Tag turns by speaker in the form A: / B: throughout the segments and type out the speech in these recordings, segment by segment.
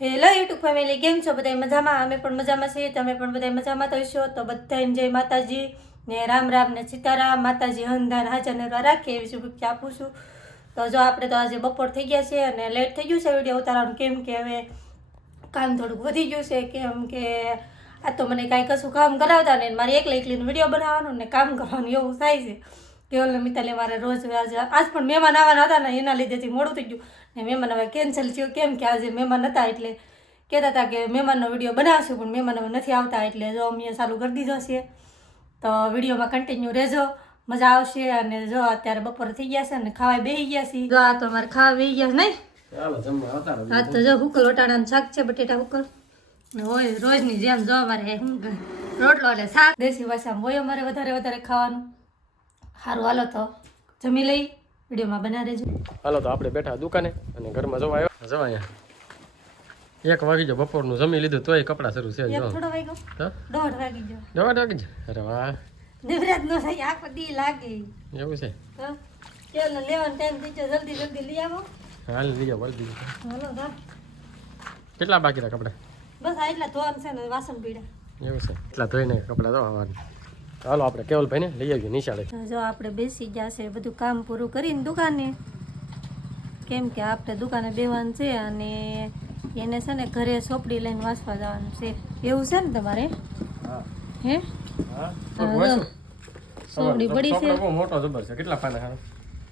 A: Hello YouTube family કેમ છો? બધા મજામાં? અમે પણ મજામાં છીએ. તમે પણ બધા મજામાં હશો? તો બધાને જય માતાજી ને રામ રામ ને સીતારામ. માતાજી હંધાન હાજર નરવા રાખીએ એવી શુભેચ્છા આપું છું. તો જો આપણે તો આજે બપોર થઈ ગયા છે અને લેટ થઈ ગયું છે વીડિયો ઉતારવાનું. કેમ કે હવે કામ થોડુંક વધી ગયું છે. કેમ કે આ તો મને કાંઈ કશું કામ કરાવતા ને મારે એકલી એકલીને વીડિયો બનાવવાનો ને કામ કરવાનું એવું થાય છે. કેવલ મિતાલે મારે રોજ આજ પણ મહેમાન આવવાના હતા ને એના લીધેથી મોડું થઈ ગયું. મહેમાન હવે કેન્સલ થયું. કેમ કે આજે મહેમાન હતા એટલે કહેતા હતા કે મહેમાનનો વીડિયો બનાવશું પણ મહેમાન હવે નથી આવતા એટલે જો અમે ચાલુ કરી દીધો છે. તો વિડીયોમાં કન્ટિન્યુ રહેજો મજા આવશે અને જો અત્યારે બપોર થઈ ગયા છે અને ખાવા બેસી ગયા છે જો આ તો અમારે ખાવા બેસી ગયા નહીં. આ તો જો હુકલ ઓટાણાનું શાક છે બટેટા હુકલ. ને હોય રોજની જેમ જો અમારે શું રોટલો એટલે શાક. દેશી ભાષામાં હોય અમારે વધારે વધારે ખાવાનું. સારું હાલો તો જમી લઈ વિડીયોમાં બના રહેજો.
B: હાલો તો આપણે બેઠા દુકાને અને ઘરમાં જવા આવ્યો. જવા અહીંયા. એક વાગી જાવ બપોરનું જમી લીધું તોય કપડાં શરૂ છે જો.
A: થોડો વાગ્યો? દોઢ વાગી ગયો.
B: દોઢ વાગી જાય અરે વાહ.
A: નિવરાત નો થઈ આખો દી લાગે.
B: એવું છે?
A: ચાલો લેવાનો ટાઈમ થઈ ગયો જલ્દી જલ્દી લઈ આવો.
B: હાલ લઈ
A: હાલો
B: કેટલા બાકી રહ્યા કપડાં?
A: બસ આ એટલા ધોવાનું છે ને વાસણ પીડા
B: એવું છે. એટલા ધોઈને કપડાં આવવાનું હાલો આપણે કેવલભાઈને લઈ આવીએ નિશાળે.
A: જો આપણે બેસી ગયા છે બધું કામ પૂરું કરીને દુકાને. કેમ કે આપણે દુકાને બેવાનું છે અને એને છે ને ઘરે સોપડી લઈને વાંચવા જવાનું છે. એવું છે ને તમારે?
B: હા.
A: સોપડી પડી છે.
B: મોટો જબર છે. કેટલા પાના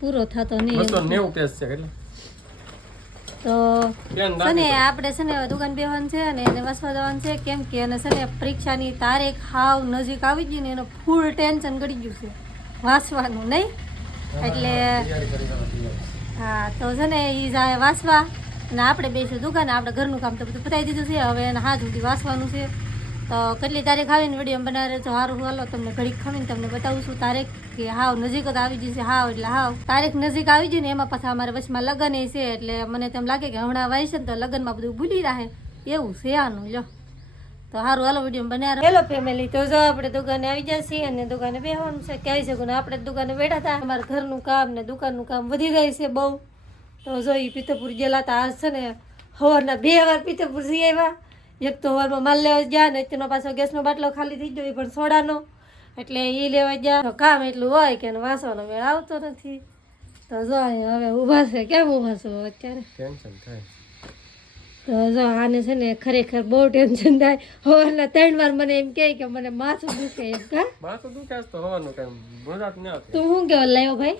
A: પૂરો થતો નહીં
B: બસો નેવું પેજ છે કેટલા?
A: તો છે ને આપણે છે ને દુકાન બેહવાનું છે અને એને વસવા જવાનું છે કેમ કે એને છે ને પરીક્ષાની તારીખ હાવ નજીક આવી ગઈ ને એનું ફૂલ ટેન્શન ગળી ગયું છે વાંચવાનું નહીં એટલે. હા તો છે ને એ જાય વાંચવા અને આપણે બેસીએ દુકાને આપણે ઘરનું કામ તો બધું પતાવી દીધું છે હવે એને હાથ સુધી વાંચવાનું છે તો કેટલી તારીખ આવીને વીડિયો બનાવે તો સારું હાલો, તમને ઘડીક ખમીને તમને બતાવું છું તારીખ કે હાવ નજીક જ આવી જશે હાવ એટલે હાવ. તારીખ નજીક આવી જાય ને એમાં પાછા અમારે વચમાં લગ્ન છે એટલે મને તેમ લાગે કે હમણાં વાય છે ને તો લગ્નમાં બધું ભૂલી રહે. એવું છે આનું લો તો સારું હાલો, વીડિયો બનાવ્યો હેલો ફેમિલી તો જો આપણે દુકાને આવી જશે અને દુકાને બેહવાનું છે. કહી શકું ને આપણે દુકાને બેઠા હતા. અમારા ઘરનું કામ ને દુકાનનું કામ વધી જાય છે બહુ. તો જો એ પિત્તપુર ગયેલા હતા. આજ છે ને સવારના બે વાર પિત્તપુર જઈ આવ્યા. એક તો હોલમાં માલ લેવા ગયા ને તેનો પાછો ગેસનો બાટલો ખાલી થઈ ગયો એ પણ સોડાનો. એટલે એ લેવા ગયા. તો કામ એટલું હોય કે વાંચવાનો મેળ આવતો નથી. તો જો હવે ઊભા છે. કેમ ઊભા છો અત્યારે?
B: ટેન્શન થાય.
A: તો જો આને છે ને ખરેખર બહુ ટેન્શન થાય. સવારના ત્રણ વાર મને એમ કહે કે મને માથું દુખે એમ કા
B: માથું દુખે તો હવાનું કઈ મજા જ ન
A: તું શું કેવા લાવ્યો ભાઈ.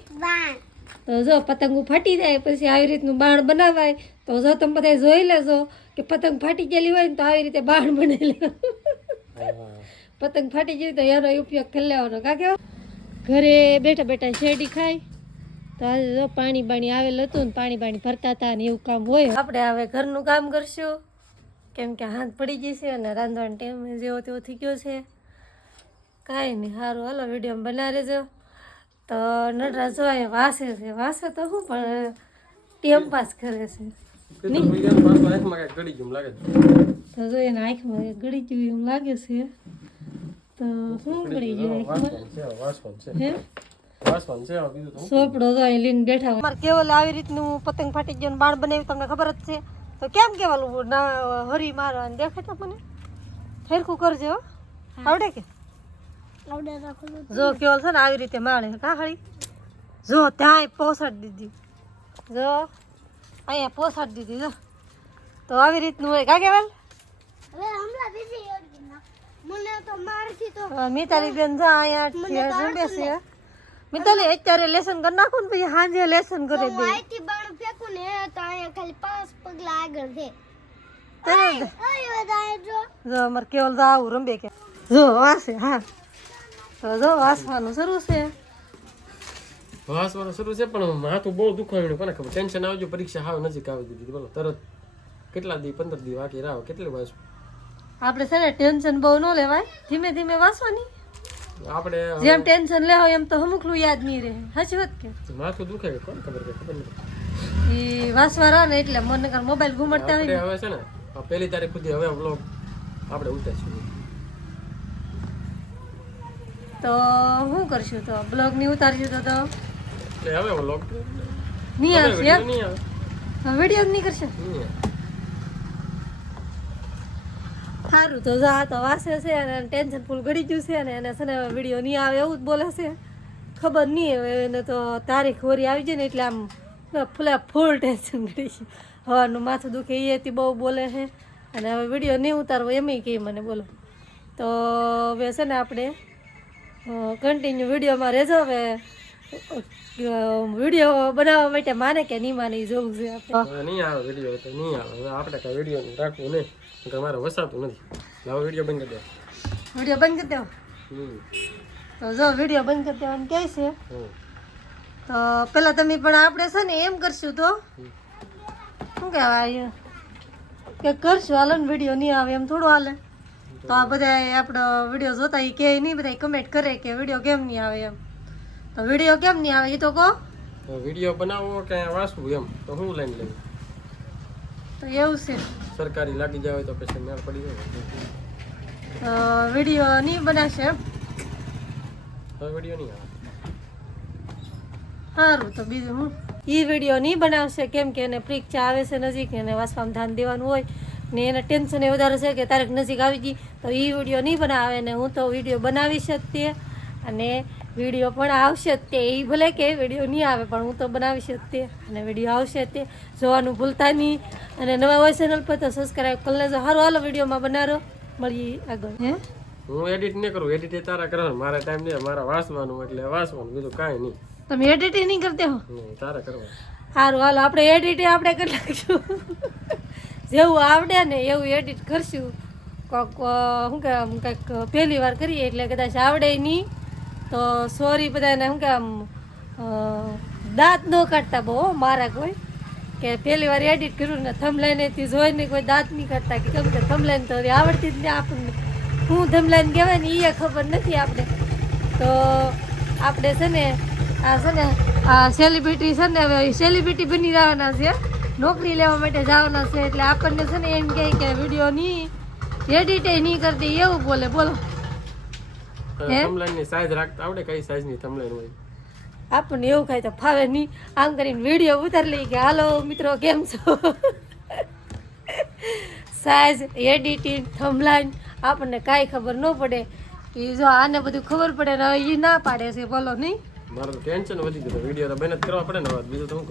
A: તો જો પતંગો ફાટી જાય પછી આવી રીતનું બાણ બનાવાય તો જો તમે બધા જોઈ લેજો કે પતંગ ફાટી ગયેલી હોય ને તો આવી રીતે બાણ બનાવી લે પતંગ ફાટી ગઈ તો એનો ઉપયોગ કરી લેવાનો. કા કેવો? ઘરે બેઠા બેઠા શેરડી ખાય. તો આજે જો પાણી બાણી આવેલ હતું ને પાણી બાણી ભરતા હતા ને એવું કામ હોય. આપણે હવે ઘરનું કામ કરશું. કેમ કે હાથ પડી જશે અને રાંધવાનો ટાઈમ જેવો તેવો થઈ ગયો છે. કાંઈ નહીં સારું હાલો વીડિયો બના રહેજો તો નટરાજ જો વાસે છે. વાસે તો શું પણ ટાઈમ પાસ કરે છે. તો જો એના આંખમાં ગળી જેવું એમ લાગે છે. તો શું ગળી હું સોપડો તો અહીં લઈને બેઠા અમારે કેવલ આવી રીતનું પતંગ ફાટી ગયો ને બાણ બનાવ્યું તમને ખબર જ છે? તો કેમ કેવાલું ના હરી મારવા દેખાય તો મને? ફેરખું કરજો હો. આવડે કે? જો કેવલ છે ને આવી રીતે માળે કા ખાલી જો ત્યાં પોસાડી દીધી. જો અહીંયા પોસાડી દીધી જો. તો આવી રીતનું હોય. કા કેવલ? મિતાલી બેન જા અહીંયા છે. મિતાલી અત્યારે લેસન કરી નાખું ને પછી સાંજે લેસન કરી દે.
C: અહીંથી બાણ ફેંકું ને તો અહીંયા ખાલી પાંચ પગલા આગળ છે.
A: તરત
C: જો.
A: અમારે કેવલ તો આવું રંબે કે. જો હા. જો વાસવાનું શરૂ છે.
B: વાસવાનું શરૂ છે પણ માથું બહુ દુખાવ્યું કોને ખબર? ટેન્શન આવજો પરીક્ષા હાવ નજીક આવી દીધી. બોલો તરત કેટલા દી? પંદર દી બાકી રાવ. કેટલી વાસ
A: આપણે છે ને ટેન્શન બહુ ન લેવાય. ધીમે ધીમે વાસવાની.
B: આપણે
A: જેમ ટેન્શન લેવો એમ તો હમુખલું યાદ નહીં રહે. સાચી વાત કે?
B: માથું દુખે કે કોણ ખબર કે ખબર નહીં
A: એ વાસવા રહે ને એટલે મને મોબાઈલ ઘૂમડતા હોય
B: હવે છે ને પહેલી તારીખ સુધી હવે બ્લોગ આપણે ઉતારીશું.
A: તો શું કરશું તો? બ્લોગની ઉતારશું તો તો?
B: એટલે હવે બ્લોગ
A: નહીં આવશે વીડિયો નહીં કરશે? સારું તો જા તો વાસે છે અને ટેન્શન ફૂલ ગળી ગયું છે અને એને છે ને વીડિયો નહીં આવે એવું જ બોલે છે. ખબર નહીં હવે એને તો તારીખ વરી આવી જાય ને એટલે આમ ફૂલા ફૂલ ટેન્શન ગળી છે હવાનું માથું દુખે એથી બહુ બોલે છે. અને હવે વીડિયો નહીં ઉતારવો એમ કહે મને બોલો. તો હવે છે ને આપણે કન્ટિન્યુ વિડીયોમાં રહેજો હવે. વીડિયો બનાવવા માટે માને કે નહીં માને જોવું છે
B: નહીં આવે વીડિયો તો નહીં આવે. હવે આપણે કાંઈ વીડિયો રાખવું નહીં. તમારે વસાતું નથી. લાવો વીડિયો બંધ કરી દો.
A: વીડિયો બંધ કરી
B: દો.
A: તો જો વીડિયો બંધ કરી દેવાનું કહે છે. તો પેલા તમે પણ આપણે છે ને એમ કરશું તો. શું કહેવાય? કે કરશું હાલો ને વીડિયો નહીં આવે એમ થોડું હાલે. તો આ બધા આપણો વીડિયો જોતા એ કહે નહીં બધા કમેન્ટ કરે કે વીડિયો કેમ નહીં આવે એમ. તો વીડિયો કેમ નહીં આવે એ તો કહો.
B: વીડિયો બનાવવો કે વાંચવું એમ તો હું લઈને લઈ
A: તો એવું છે.
B: સરકારી લાગી જાય તો પછી મેળ પડી જાય.
A: વીડિયો નહીં બનાવશે એમ?
B: વીડિયો નહીં આવે.
A: સારું તો બીજું હું? એ વીડિયો નહીં બનાવશે કેમ કે એને પરીક્ષા આવે છે નજીક એને વાંચવામાં ધ્યાન દેવાનું હોય ને એને ટેન્શન એ વધારે છે કે તારીખ નજીક આવી ગઈ તો એ વીડિયો નહીં બનાવે ને હું તો વીડિયો બનાવીશ જ તે. અને વીડિયો પણ આવશે જ તે. એ ભલે કે વીડિયો નહીં આવે પણ હું તો બનાવીશ જ તે. અને વીડિયો આવશે જ તે. જોવાનું ભૂલતા નહીં. અને નવા હોય ચેનલ પર તો સબસ્ક્રાઈબ કરી લેજો. સારું હાલો વિડીયોમાં બનાવો મળીએ આગળ. હે?
B: હું એડિટ નહીં કરું. એડિટ એ તારા કરવાનું મારા ટાઈમ નહીં. મારા વાંચવાનું એટલે વાંચવાનું. બીજું કાંઈ નહીં.
A: તમે એડિટ નહીં કરતા હો?
B: તારા કરવાનું.
A: સારું હાલો આપણે એડિટ આપણે કરી નાખશું. જેવું આવડે ને એવું એડિટ કરશું. કોક શું કે આમ કંઈક પહેલી વાર કરીએ એટલે કદાચ આવડે નહીં. તો સોરી બધાને, શું કે આમ દાંત ન કાઢતા બહુ મારા કોઈ. કે પહેલી વાર એડિટ કર્યું ને થમલાઈનેથી જોઈને કોઈ દાંત નહીં કાઢતા. કે કેમ કે થમલાઈન તો આવડતી જ નહીં આપણને. હું થમલાઈન કહેવાય ને એ ખબર નથી આપણે. તો આપણે છે ને, આ છે ને, આ સેલિબ્રિટી છે ને, હવે સેલિબ્રિટી બની જવાના છે. નોકરી લેવા માટે જવાના છે, એટલે આપણને છે ને એમ કહે કે વીડિયો નહીં. એડિટ નહીં કરતી એવું બોલે બોલો?
B: થમલાઈનની સાઈઝ રાખતા આવડે? કઈ સાઈઝની થમલાઈન હોય?
A: આપણને એવું કાંઈ તો ફાવે નહીં. આમ કરીને વીડિયો ઉતારી લઈ કે હાલો મિત્રો કેમ છો? સાઈઝ એડિટિંગ થમલાઈન આપણને કાંઈ ખબર ન પડે. એ જો આને બધું ખબર પડે ને એ ના પાડે છે બોલો નહીં?
B: મારે તો ટેન્શન વધી ગયું વીડિયો તો મહેનત કરવા પડે ને બીજું તો હું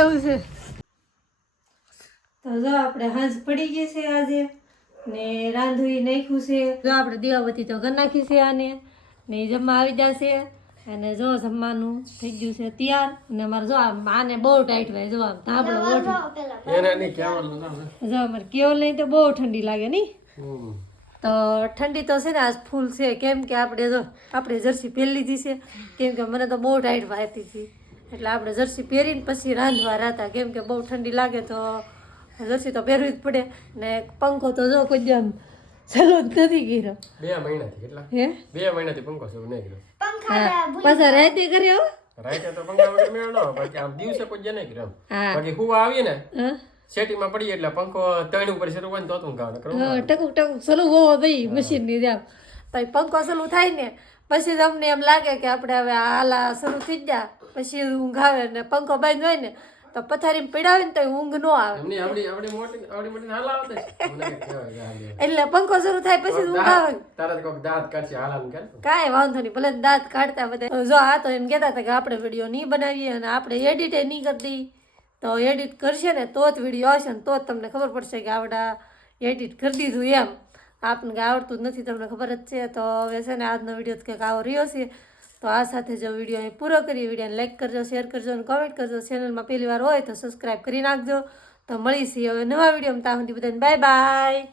A: એવું છે. તો જો આપણે હાંજ પડી ગઈ છે આજે. ને રાંધુરી નાખ્યું છે. જો આપણે દીવાબત્તી તો ઘર નાખી છે આને ને એ જમવા આવી જશે. અને જો જમવાનું થઈ ગયું છે તૈયાર. અને મારે જો આમ આને બહુ ટાઈટ હોય જો આમ ધાબળો ઓઠ. જો અમારે કેવલ નહીં તો બહુ ઠંડી લાગે નહીં. તો ઠંડી તો છે ને આજ ફૂલ છે. કેમ કે આપણે જો આપણે જર્સી પહેરી લીધી છે. કેમ કે મને તો બહુ ટાઈટ વાતી હતી. એટલે આપણે જર્સી પહેરીને પછી રાંધવા રાતા. કેમ કે બહુ ઠંડી લાગે તો જર્સી તો પહેરવી જ પડે. ને પંખો તો જો કોઈ આમ ચાલુ જ નથી કર્યો.
B: બે મહિનાથી કેટલા?
A: હે?
B: બે મહિનાથી પંખો શરૂ નહીં કર્યો.
A: હા. પાછા રાતે કર્યો
B: રાતે તો પંખા વગર મેળો ન બાકી આમ દિવસે કોઈ નહીં કર્યો બાકી હુવા આવી ને શેટીમાં પડીએ એટલે પંખો ત્રણ ઉપર શરૂ હોય ને તો તું ગાવ કરું
A: ટકુક ટકુક સલું હોવો ભાઈ મશીનની જેમ. પછી પંખો સલું થાય ને પછી તમને એમ લાગે કે આપણે હવે આલા શરૂ થઈ જ જા પછી ઊંઘ આવે ને પંખો બંધ હોય ને તો પથારી પીડાવે ને તો ઊંઘ નો આવે
B: એ.
A: એટલે પંખો શરૂ થાય પછી ઊંઘ આવે. કાંઈ વાંધો નહીં ભલે દાંત કાઢતા બધા. જો આ તો એમ કહેતા હતા કે આપણે વીડિયો નહીં બનાવીએ અને આપણે એડિટ નહીં કરતી તો એડિટ કરશે ને તો જ વીડિયો આવશે ને તો જ તમને ખબર પડશે કે આવડા એડિટ કરી દીધું એમ. આપને આવડતું જ નથી તમને ખબર જ છે. તો હવે છે ને આજનો વીડિયો કંઈક આવો રહ્યો છે. તો આ સાથે જો વીડિયો અહીં પૂરો કરીએ. વિડીયોને લાઈક કરજો શેર કરજો અને કોમેન્ટ કરજો. ચેનલમાં પહેલી વાર હોય તો સબસ્ક્રાઈબ કરી નાખજો. તો મળીશી હવે નવા વિડીયોમાં. ત્યાં સુધી બધાને બાય બાય